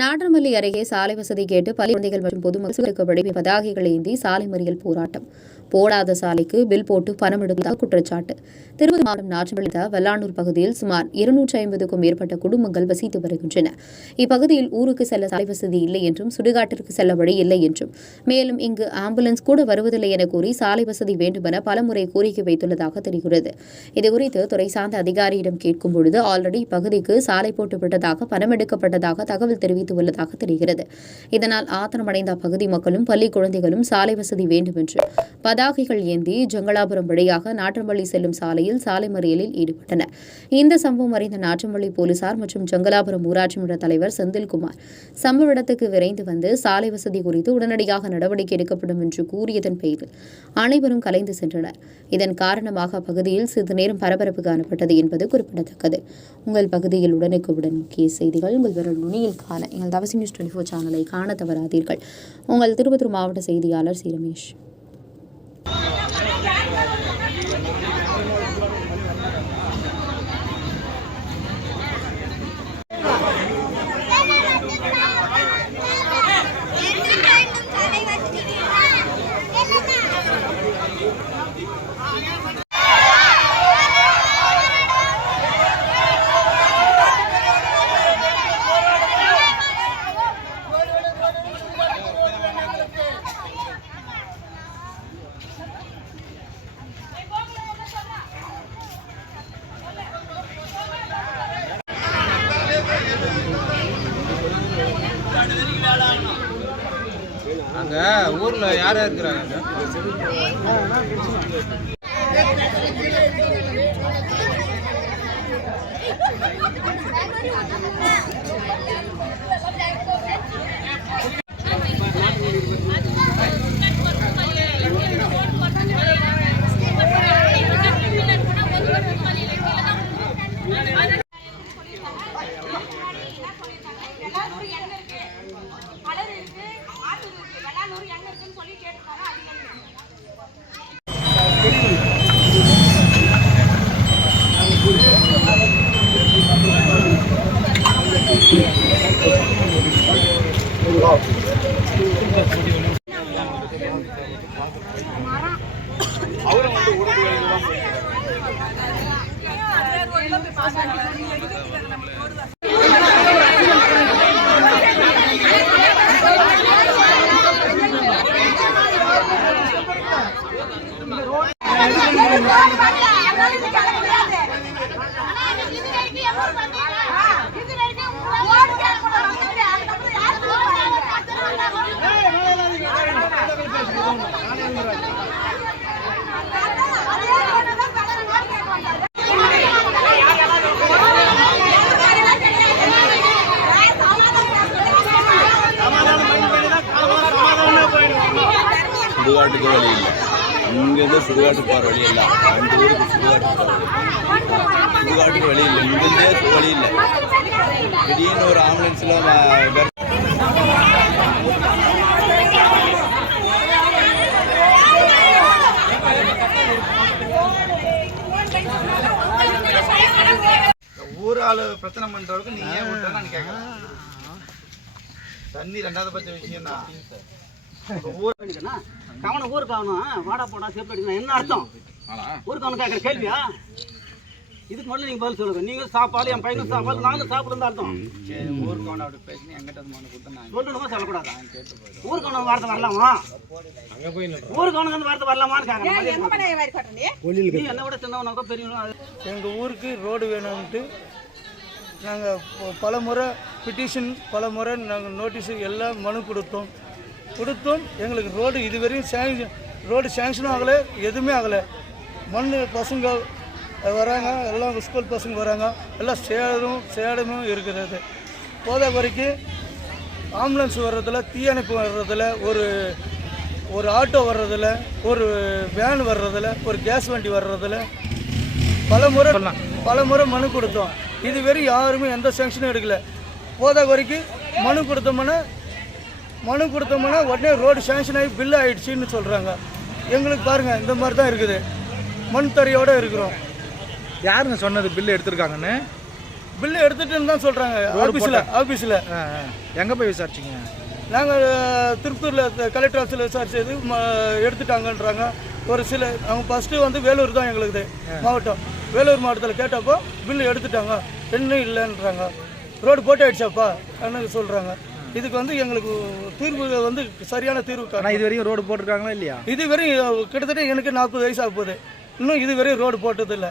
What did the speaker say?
நாற்றம்பள்ளி அருகே சாலை வசதி கேட்டு பள்ளி குழந்தைகள் மற்றும் பொதுமக்களுக்கு வழி பதாகைகள் ஏந்தி சாலை மறியல் போராட்டம். போடாத சாலைக்கு பில் போட்டு பணம் எடுத்ததாக குற்றச்சாட்டு. திருப்பூர் மாவட்டம் நாற்றம்பள்ளி வெள்ளானூர் பகுதியில் சுமார் 250க்கும் மேற்பட்ட குடும்பங்கள் வசித்து வருகின்றன. இப்பகுதியில் ஊருக்கு செல்ல சாலை வசதி இல்லை என்றும் சுடுகாட்டிற்கு செல்ல வழி இல்லை என்றும் மேலும் இங்கு ஆம்புலன்ஸ் கூட வருவதில்லை என கூறி சாலை வசதி வேண்டுமென பலமுறை கோரிக்கை வைத்துள்ளதாக தெரிகிறது. இதுகுறித்து துறை சார்ந்த அதிகாரியிடம் கேட்கும் பொழுது ஆல்ரெடி இப்பகுதிக்கு சாலை போட்டு விட்டதாக பணம் எடுக்கப்பட்டதாக தகவல் தெரிவித்துள்ளதாக தெரிகிறது. இதனால் ஆத்திரமடைந்த அப்பகுதி மக்களும் பள்ளி குழந்தைகளும் சாலை வசதி வேண்டும் என்று பதாகைகள் ஏந்தி ஜங்கலாபுரம் வழியாக நாற்றம்பள்ளி செல்லும் சாலையில் சாலை மறியலில் ஈடுபட்டனர். இந்த சம்பவம் அறிந்த நாற்றம்பள்ளி போலீசார் மற்றும் ஜங்கலாபுரம் ஊராட்சி மன்ற தலைவர் செந்தில்குமார் சம்பவ இடத்துக்கு விரைந்து வந்து சாலை வசதி குறித்து உடனடியாக நடவடிக்கை எடுக்கப்படும் என்று கூறியதன் பேரில் அனைவரும் கலைந்து சென்றனர். இதன் காரணமாக அப்பகுதியில் சிறிது நேரம் பரபரப்பு காணப்பட்டது என்பது குறிப்பிடத்தக்கது. உங்கள் பகுதியில் உடனுக்குடன் முக்கிய செய்திகள் உங்கள் விரல் நுனியில் காண எங்கள் தவசி நியூஸ் 24 சேனலை காண தவறாதீர்கள். உங்கள் திருப்பத்தூர் மாவட்ட செய்தியாளர் சி. ரமேஷ். அங்க ஊர்ல யார் இருக்கிறாங்க? சுடுகாட்டுக்கு வழி இல்லை. இங்கேருந்து சுடுகாட்டுக்கு போகிற வழி இல்லை. அந்த ஊருக்கு சுடுகாட்டுக்கு வழி இல்லை. இங்கேருந்தே வழி இல்லை. திடீர்னு ஒரு ஆம்புலன்ஸில் ஊர் ஆளு பிரச்சனை பண்ணுறவருக்கு நீ ஏன் விட்டுறேன்னு கேட்கலாம். தண்ணி ரெண்டாவது பட்ச விஷயம் தான். கவனம் ஊருக்கு ஆகணும். வாடா போடா சேஃப்டி அடிக்கணும் என்ன அர்த்தம்? ஊருக்கு அவனு கேட்குற கேள்வியா? இதுக்கு மட்டும் நீங்கள் பதில் சொல்லுங்க. நீங்கள் சாப்பாடு என் பையனும் சாப்பாடு நானும் சாப்பிடுறது அர்த்தம். ஊருக்கு அவனை அப்படி பேசி எங்கிட்ட சொல்லணுமா சொல்லக்கூடாதா? ஊருக்கு அவனை வார்த்தை வரலாமா? ஊருக்கு அவனுக்கு அந்த வார்த்தை வரலாமான்னு கேட்குறேன். நீ என்ன விட சின்னவனாக்கோ பெரியவனோ. எங்கள் ஊருக்கு ரோடு வேணும்ன்ட்டு நாங்கள் பல முறை பிட்டிஷன், பல முறை நாங்கள் நோட்டீஸு எல்லாம் மனு கொடுத்தோம். எங்களுக்கு ரோடு இதுவரையும் ரோடு சேங்ஷனும் ஆகலை, எதுவுமே ஆகலை. மண் பசங்க வராங்க, எல்லாம் ஸ்கூல் பசங்க வராங்க, எல்லாம் சேடமும் இருக்கிறது. போத வரைக்கும் ஆம்புலன்ஸ் வர்றதில்ல, தீயணைப்பு வர்றதில்ல, ஒரு ஆட்டோ வர்றதில்ல, ஒரு வேன் வர்றதில்ல, ஒரு கேஸ் வண்டி வர்றதில்ல. பல முறை மனு கொடுத்தோம். இதுவரை யாருமே எந்த சேங்ஷனும் எடுக்கலை. போத வரைக்கும் மனு கொடுத்தோம்னா உடனே ரோடு சேங்ஷன் ஆகி பில்லு ஆகிடுச்சின்னு சொல்கிறாங்க. எங்களுக்கு பாருங்கள் இந்த மாதிரி தான் இருக்குது. மண் தரையோடு இருக்கிறோம். யாருங்க சொன்னது பில்லு எடுத்துருக்காங்கன்னு? பில்லு எடுத்துட்டுன்னு தான் சொல்கிறாங்க ஆஃபீஸில். எங்கே போய் விசாரிச்சிங்க? நாங்கள் திருப்பத்தூரில் கலெக்டர் ஆஃபீஸில் விசாரிச்சது எடுத்துட்டாங்கன்றாங்க. ஒரு சில அவங்க ஃபஸ்ட்டு வந்து வேலூர் தான் எங்களுக்கு மாவட்டம். வேலூர் மாவட்டத்தில் கேட்டப்போ பில்லு எடுத்துட்டாங்க, இன்னும் இல்லைன்றாங்க. ரோடு போட்டு ஆயிடுச்சாப்பா எனக்கு சொல்கிறாங்க. இதுக்கு வந்து எங்களுக்கு தீர்வு வந்து சரியான தீர்வு. ஆனால் இது வரையும் ரோடு போட்டிருக்காங்களா இல்லையா? இது வரையும் கிட்டத்தட்ட எனக்கு 40 வயசு ஆக போகுது, இன்னும் இது வரையும் ரோடு போட்டதில்லை.